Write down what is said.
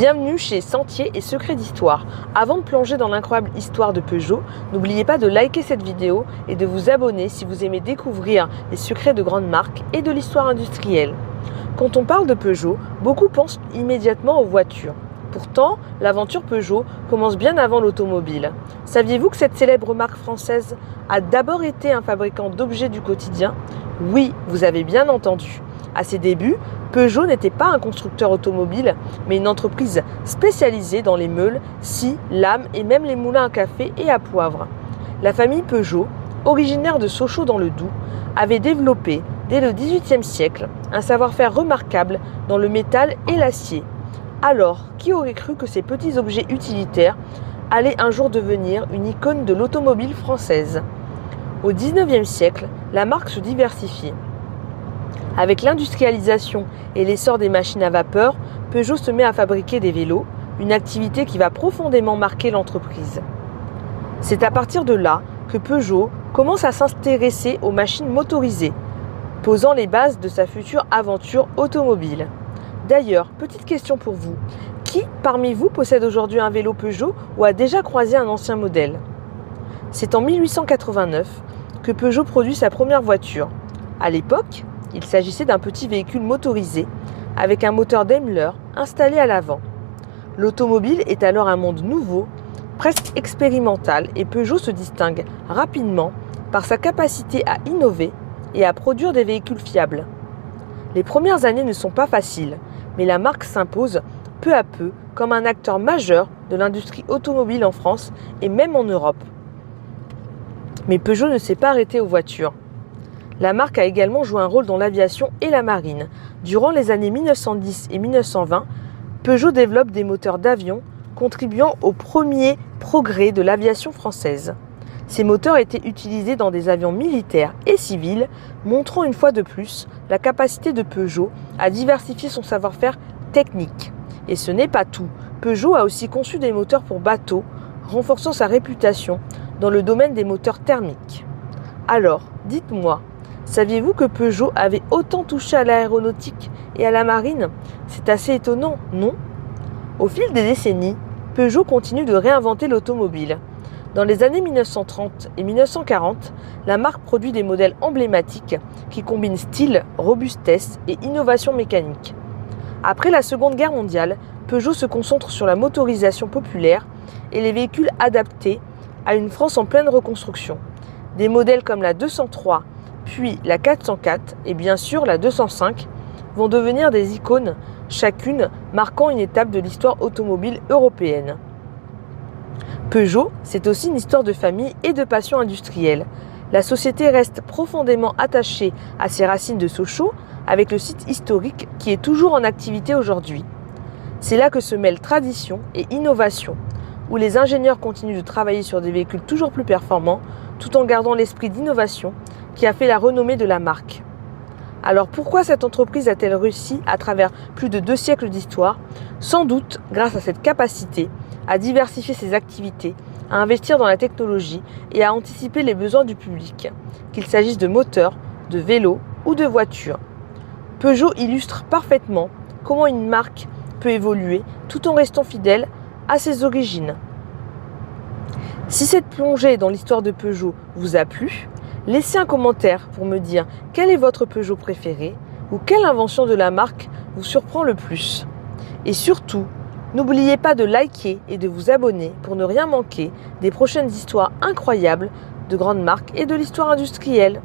Bienvenue chez Sentiers et Secrets d'Histoire. Avant de plonger dans l'incroyable histoire de Peugeot, n'oubliez pas de liker cette vidéo et de vous abonner si vous aimez découvrir les secrets de grandes marques et de l'histoire industrielle. Quand on parle de Peugeot, beaucoup pensent immédiatement aux voitures. Pourtant, l'aventure Peugeot commence bien avant l'automobile. Saviez-vous que cette célèbre marque française a d'abord été un fabricant d'objets du quotidien? Oui, vous avez bien entendu. À ses débuts, Peugeot n'était pas un constructeur automobile, mais une entreprise spécialisée dans les meules, scies, lames et même les moulins à café et à poivre. La famille Peugeot, originaire de Sochaux dans le Doubs, avait développé, dès le XVIIIe siècle, un savoir-faire remarquable dans le métal et l'acier. Alors, qui aurait cru que ces petits objets utilitaires allaient un jour devenir une icône de l'automobile française? Au XIXe siècle, la marque se diversifie. Avec l'industrialisation et l'essor des machines à vapeur, Peugeot se met à fabriquer des vélos, une activité qui va profondément marquer l'entreprise. C'est à partir de là que Peugeot commence à s'intéresser aux machines motorisées, posant les bases de sa future aventure automobile. D'ailleurs, petite question pour vous, qui parmi vous possède aujourd'hui un vélo Peugeot ou a déjà croisé un ancien modèle? C'est en 1889 que Peugeot produit sa première voiture. À l'époque, il s'agissait d'un petit véhicule motorisé avec un moteur Daimler installé à l'avant. L'automobile est alors un monde nouveau, presque expérimental, et Peugeot se distingue rapidement par sa capacité à innover et à produire des véhicules fiables. Les premières années ne sont pas faciles, mais la marque s'impose peu à peu comme un acteur majeur de l'industrie automobile en France et même en Europe. Mais Peugeot ne s'est pas arrêté aux voitures. La marque a également joué un rôle dans l'aviation et la marine. Durant les années 1910 et 1920, Peugeot développe des moteurs d'avion, contribuant aux premiers progrès de l'aviation française. Ces moteurs étaient utilisés dans des avions militaires et civils, montrant une fois de plus la capacité de Peugeot à diversifier son savoir-faire technique. Et ce n'est pas tout. Peugeot a aussi conçu des moteurs pour bateaux, renforçant sa réputation dans le domaine des moteurs thermiques. Alors, dites-moi, saviez-vous que Peugeot avait autant touché à l'aéronautique et à la marine? C'est assez étonnant, non? Au fil des décennies, Peugeot continue de réinventer l'automobile. Dans les années 1930 et 1940, la marque produit des modèles emblématiques qui combinent style, robustesse et innovation mécanique. Après la Seconde Guerre mondiale, Peugeot se concentre sur la motorisation populaire et les véhicules adaptés à une France en pleine reconstruction. Des modèles comme la 203, puis la 404 et bien sûr la 205 vont devenir des icônes, chacune marquant une étape de l'histoire automobile européenne. Peugeot, c'est aussi une histoire de famille et de passion industrielle. La société reste profondément attachée à ses racines de Sochaux, avec le site historique qui est toujours en activité aujourd'hui. C'est là que se mêlent tradition et innovation, où les ingénieurs continuent de travailler sur des véhicules toujours plus performants, tout en gardant l'esprit d'innovation qui a fait la renommée de la marque. Alors pourquoi cette entreprise a-t-elle réussi à travers plus de 2 siècles d'histoire? Sans doute grâce à cette capacité à diversifier ses activités, à investir dans la technologie et à anticiper les besoins du public, qu'il s'agisse de moteurs, de vélos ou de voitures. Peugeot illustre parfaitement comment une marque peut évoluer tout en restant fidèle à ses origines. Si cette plongée dans l'histoire de Peugeot vous a plu, laissez un commentaire pour me dire quel est votre Peugeot préféré ou quelle invention de la marque vous surprend le plus. Et surtout, n'oubliez pas de liker et de vous abonner pour ne rien manquer des prochaines histoires incroyables de grandes marques et de l'histoire industrielle.